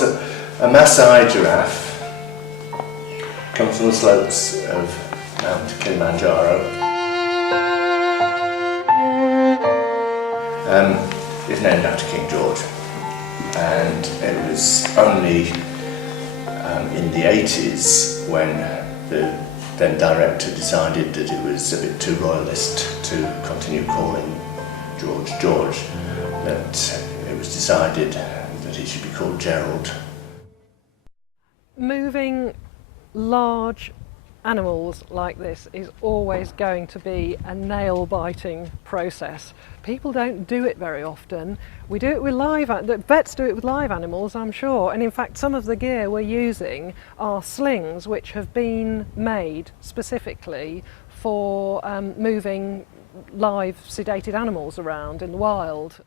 was a Masai giraffe, comes from the slopes of Mount Kilimanjaro. Is named after King George, and it was only in the 80s when the then director decided that it was a bit too royalist to continue calling George, that it was decided that he should be called Gerald. Moving large animals like this is always going to be a nail-biting process. People don't do it very often. We do it with the vets do it with live animals, I'm sure, and in fact some of the gear we're using are slings which have been made specifically for moving live sedated animals around in the wild.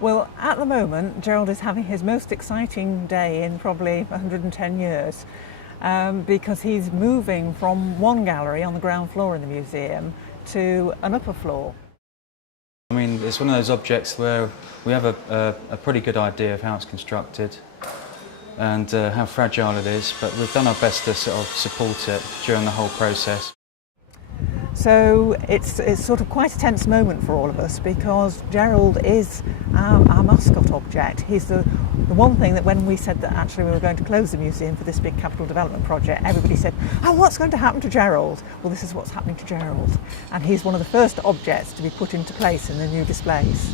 Well, at the moment Gerald is having his most exciting day in probably 110 years. Because he's moving from one gallery on the ground floor in the museum to an upper floor. I mean, it's one of those objects where we have a pretty good idea of how it's constructed and how fragile it is, but we've done our best to sort of support it during the whole process. So it's sort of quite a tense moment for all of us because Gerald is our mascot object. He's the one thing that when we said that actually we were going to close the museum for this big capital development project, everybody said, oh, what's going to happen to Gerald? Well, this is what's happening to Gerald. And he's one of the first objects to be put into place in the new displays.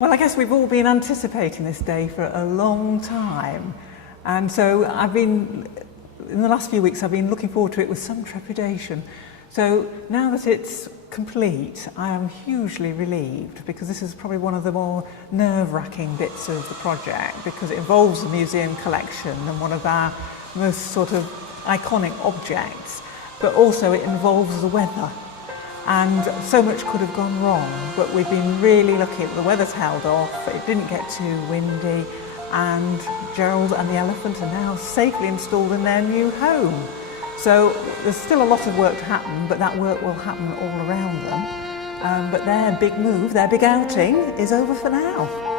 Well, I guess we've all been anticipating this day for a long time, and so in the last few weeks I've been looking forward to it with some trepidation. So now that it's complete, I am hugely relieved because this is probably one of the more nerve-wracking bits of the project because it involves the museum collection and one of our most sort of iconic objects, but also it involves the weather. And so much could have gone wrong, but we've been really lucky that the weather's held off, it didn't get too windy, and Gerald and the elephant are now safely installed in their new home. So there's still a lot of work to happen, but that work will happen all around them. But their big move, their big outing is over for now.